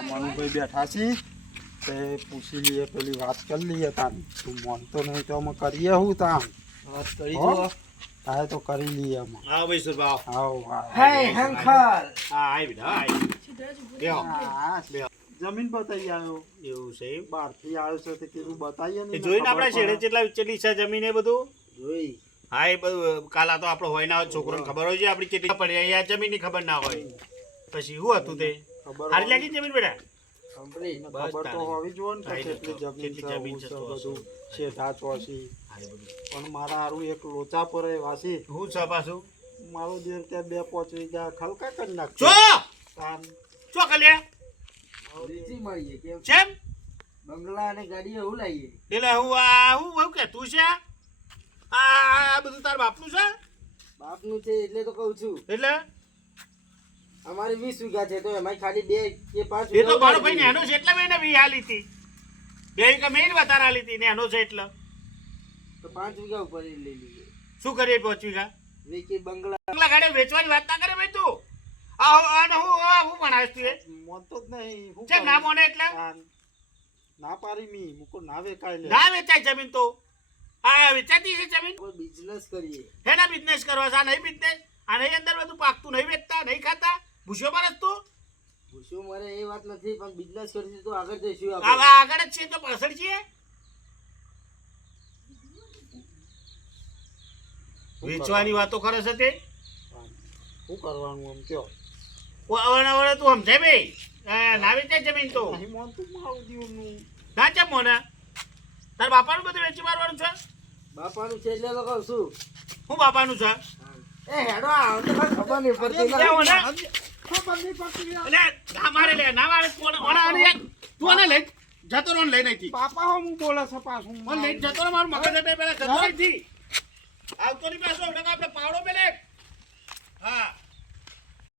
મનુભાઈ બેઠા છીએ તે પૂછી લઈએ પેલી વાત કરી લઈએ તાન તું માનતો નહીં તો અમે કરીએ હું તાન વાત કરી હો? જો હા તો કરી લઈએ અમે હા ભાઈ સુરભાવ આવો હે હંખર હા આઈ બેટા આઈ બેહો બેહો. જમીન બતાવી આવ્યો એવું છે એમ? બહારથી આવ્યો છે તે કીધું બતાવીએ ને એ જોઈને આપણે છેડે ચેટલી છે જમીન એ બધું જોઈ હા એ બધું કાલા તો આપણો હોય ના હોય છોકરોને ખબર હોય છે આપણી કેટલી પડી અહીંયા જમીનની ખબર ના હોય પછી શું હતું તે ખબર હારી લાગી જમીન બેટા કમ્પ્લીટ ખબર તો હોવી જોઈએ ને કે તારી કેટલી તો જમીન છે કેટલી જમીન હું છે છે તો બધું શેઠા ચોસી હા, એ બધું. પણ મારા હારું એક લોચા પર વાસી હું છે પાછું મારો દેર ત્યાં 2-5 વીઘા ખલકા કરી નાખજો ચો તાન ચો કલ્યા રીચી મળીએ કેમ ચેમ બંગલા અને ગાડીઓ હું લાવીએ એટલે હું કે તું છે આ બધું તાર બાપનું છે બાપનું છે એટલે તો કહું છું એટલે અમારે 20 વીઘા છે તો એમાં ખાલી 2 કે 5 એ તો મારો ભાઈ નેનો છે એટલે મેં વી હાલી હતી બે કે મેં વધારે હાલી હતી નેનો છે એટલે તો 5 વીઘા ઉપર લઈ લઈએ શું કરીએ 5 વીઘા વિકી બંગલા બંગલા ગાડે વેચવાની વાત ના કરે ભાઈ તું આને હું ભણાવીશ તું એ મોનતો જ નહીં હું ચેમ ના મોને એટલે તાન ના પારી મી મુકો ના વેકાય લે ના વેચાય જમીન તો હા વેચાતી છે જમીન બિઝનેસ કરીએ હેના બિઝનેસ કરવા છે આ નહીં બિઝનેસ આ નહીં અંદર બધું પાકતું નહીં વેચતા નહીં ખાતા ભૂસ્યો મારસ તું ભૂસ્યું મારે એ વાત નથી પણ બિઝનેસ કરીશું તો આગળ જઈશું આ આપણે આગળ જ છે તો પાછળ છીએ વેચવાની વાતો કરે છે તે શું કરવાનું આમ કયો વળે તું સમજાય ભાઈ ના વેચાય જમીન તો નહીં મોનતું મારું દીવનું ના ચમ મોને તાર બાપાનું બધું વેચી મારવાનું છે બાપાનું છે એટલે તો કહું છું હું બાપાનું છે એ હેડો આવ તો મને ખબર નહીં પડતી લે ઓને ખબર નહીં પડતી યાર. એટલે ના મારે લે ના મારે ઓને આને યાર તું આને લઈ જતો રહો ને લઈ નહીં પાપા હું બોલે છે પાછું મને લઈ જતો રહો મારું મગજ એટલે પેલા જતો રહી આવતો નહીં પાછો આપણે